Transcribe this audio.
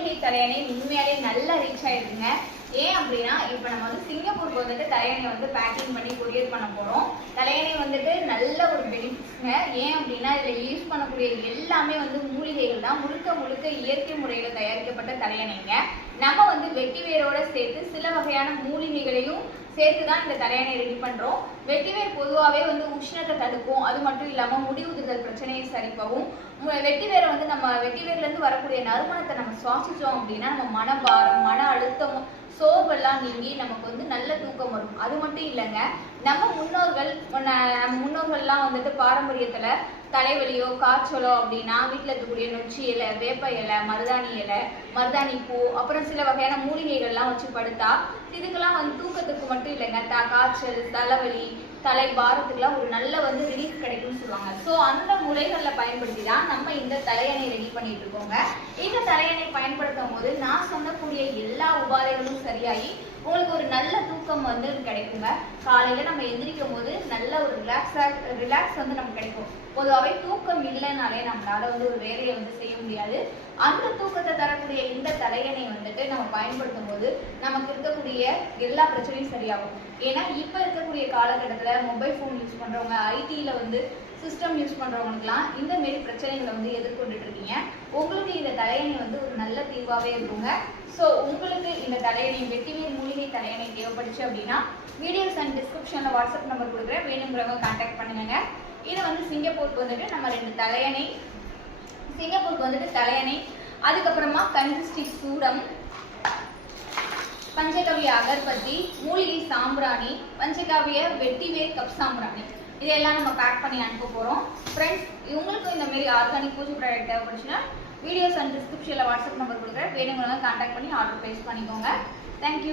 மூலிகை தலையணை உண்மையாலே நல்லா ரீச் ஆயிருக்குங்க. ஏன் அப்படின்னா இப்போ நம்ம வந்து சிங்கப்பூருக்கு வந்துட்டு தலையணை வந்து பேக்கிங் பண்ணி கொரியர் பண்ண போறோம். தலையணை வந்துட்டு நல்ல ஒரு பெனிஃபிட்ஸ்ங்க ஏன் அப்படின்னா இதில் யூஸ் பண்ணக்கூடிய எல்லாமே வந்து மூலிகைகள் தான். முழுக்க முழுக்க இயற்கை முறையில் தயாரிக்கப்பட்ட தலையணைங்க. நம்ம வந்து வெட்டி வேரோட சேர்த்து சில வகையான மூலிகைகளையும் சேர்த்து தான் இந்த தலையணை ரெடி பண்றோம். வெட்டிவேர் பொதுவாகவே வந்து உஷ்ணத்தை தடுக்கும். அது மட்டும் இல்லாம முடி உதிர்தல் பிரச்சனையை சரிப்பவும் வெட்டிவேரை வந்து நம்ம வெட்டிவேர்ல இருந்து வரக்கூடிய நறுமணத்தை நம்ம சுவாசிச்சோம் அப்படின்னா நம்ம மனபாரம் மன அழுத்தம் சோப்பெல்லாம் நீங்கி நமக்கு வந்து நல்ல தூக்கம் அது மட்டும் இல்லைங்க. நம்ம முன்னோர்கள் முன்ன- நம்ம முன்னோர்கள்லாம் வந்துட்டு பாரம்பரியத்துல தலைவலியோ காய்ச்சலோ அப்படின்னா வீட்டில் இருக்கக்கூடிய நொச்சி இலை வேப்ப இலை மருதாணி இலை மருதாணி பூ அப்புறம் சில வகையான மூலிகைகள்லாம் வச்சு படுத்தா இதுக்கெல்லாம் வந்து தூக்கத்துக்கு மட்டும் இல்லைங்க. த காய்ச்சல் தலைவலி தலை பாரத்துக்குலாம் ஒரு நல்ல வந்து ரிலீஃப் கிடைக்கும்னு சொல்லுவாங்க. ஸோ அந்த முறைகளில் பயன்படுத்தி தான் நம்ம இந்த தலையணை ரெடி பண்ணிட்டு இருக்கோங்க இந்த தலையணை பயன்படுத்தும் போது நான் சொன்னக்கூடிய எல்லா உபாதைகளும் சரியாகி உங்களுக்கு ஒரு நல்ல தூக்கம் வந்து கிடைக்குங்க. காலையில நம்ம எந்திரிக்கும் போது நல்ல ஒரு ரிலாக்ஸாக ரிலாக்ஸ் வந்து நமக்கு கிடைக்கும். பொதுவாகவே தூக்கம் இல்லைனாலே நம்மளால வந்து ஒரு வேலையை வந்து செய்ய முடியாது. அந்த தூக்கத்தை தரக்கூடிய இந்த தலையணை வந்துட்டு நம்ம பயன்படுத்தும் போது நமக்கு இருக்கக்கூடிய எல்லா பிரச்சனையும் சரியாகும். ஏன்னா இப்போ இருக்கக்கூடிய காலகட்டத்தில் மொபைல் ஃபோன் யூஸ் பண்ணுறவங்க ஐடியில் வந்து சிஸ்டம் யூஸ் பண்ணுறவங்களுக்குலாம் இந்த மாரி பிரச்சனைகளை வந்து எதிர்கொண்டுட்டு இருக்கீங்க உங்களுக்கு இந்த தலையணை வந்து ஒரு நல்ல தீர்வாகவே இருக்குங்க. ஸோ உங்களுக்கு இந்த தலையணை வெட்டிவேர் மூலிகை தலையணை தேவைப்படுச்சு அப்படின்னா வீடியோஸ் அண்ட் டிஸ்கிரிப்ஷனில் வாட்ஸ்அப் நம்பர் கொடுக்குறேன். வேணுங்கிறவங்க கான்டாக்ட் பண்ணுங்க இதை வந்து சிங்கப்பூருக்கு வந்துட்டு நம்ம ரெண்டு தலையணை சிங்கப்பூருக்கு வந்துட்டு தலையணை அதுக்கப்புறமா கஞ்சிஸ்டி சூடம் பஞ்சகவிய அகர்பத்தி மூலிகை சாம்பிராணி பஞ்சகாவிய வெட்டிவேர் கப் சாம்பிராணி. இதெல்லாம் நம்ம பேக் பண்ணி அனுப்ப போகிறோம் ஃப்ரெண்ட்ஸ் இவங்களுக்கும் இந்தமாரி ஆர்கானிக் பூஜை ப்ராடக்ட் தேவைப்படுச்சுன்னா வீடியோஸ் அண்ட் டிஸ்கிரிப்ஷனில் வாட்ஸ்அப் நம்பர் கொடுக்குறேன் வேணுங்கிறவங்க கான்டாக்ட் பண்ணி ஆர்டர் ப்ளேஸ் பண்ணிக்கோங்க. தேங்க்யூ